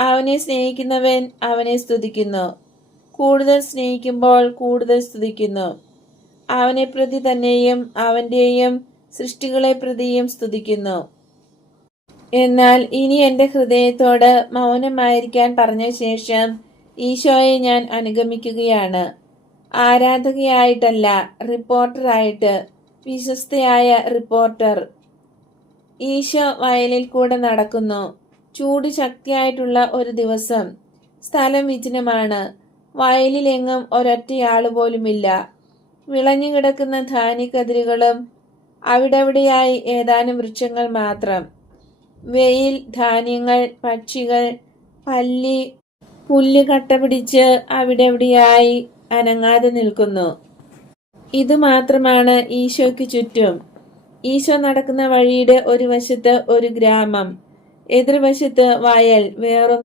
അവനെ സ്നേഹിക്കുന്നവൻ അവനെ സ്തുതിക്കുന്നു. കൂടുതൽ സ്നേഹിക്കുമ്പോൾ കൂടുതൽ സ്തുതിക്കുന്നു. അവനെ പ്രതി തന്നെയും അവന്റെയും സൃഷ്ടികളെ പ്രതിയും സ്തുതിക്കുന്നു. എന്നാൽ ഇനി എൻ്റെ ഹൃദയത്തോട് മൗനമായിരിക്കാൻ പറഞ്ഞ ശേഷം ഈശോയെ ഞാൻ അനുഗമിക്കുകയാണ്. ആരാധകയായിട്ടല്ല, റിപ്പോർട്ടറായിട്ട്, വിശ്വസ്തയായ റിപ്പോർട്ടർ. ഈശോ വയലിൽ കൂടെ നടക്കുന്നു. ചൂട് ശക്തിയായിട്ടുള്ള ഒരു ദിവസം. സ്ഥലം വിജനമാണ്. വയലിലെങ്ങും ഒരൊറ്റയാളുപോലുമില്ല. വിളഞ്ഞുകിടക്കുന്ന ധാന്യക്കതിരുകളും അവിടെവിടെയായി ഏതാനും വൃക്ഷങ്ങൾ മാത്രം. വെയിൽ, ധാന്യങ്ങൾ, പക്ഷികൾ, പല്ലി, പുല്ല് കട്ട പിടിച്ച് അവിടെവിടെയായി അനങ്ങാതെ നിൽക്കുന്നു. ഇതുമാത്രമാണ് ഈശോയ്ക്ക് ചുറ്റും. ഈശോ നടക്കുന്ന വഴിയുടെ ഒരു വശത്ത് ഒരു ഗ്രാമം, എതിർവശത്ത് വയൽ, വേറൊന്ന്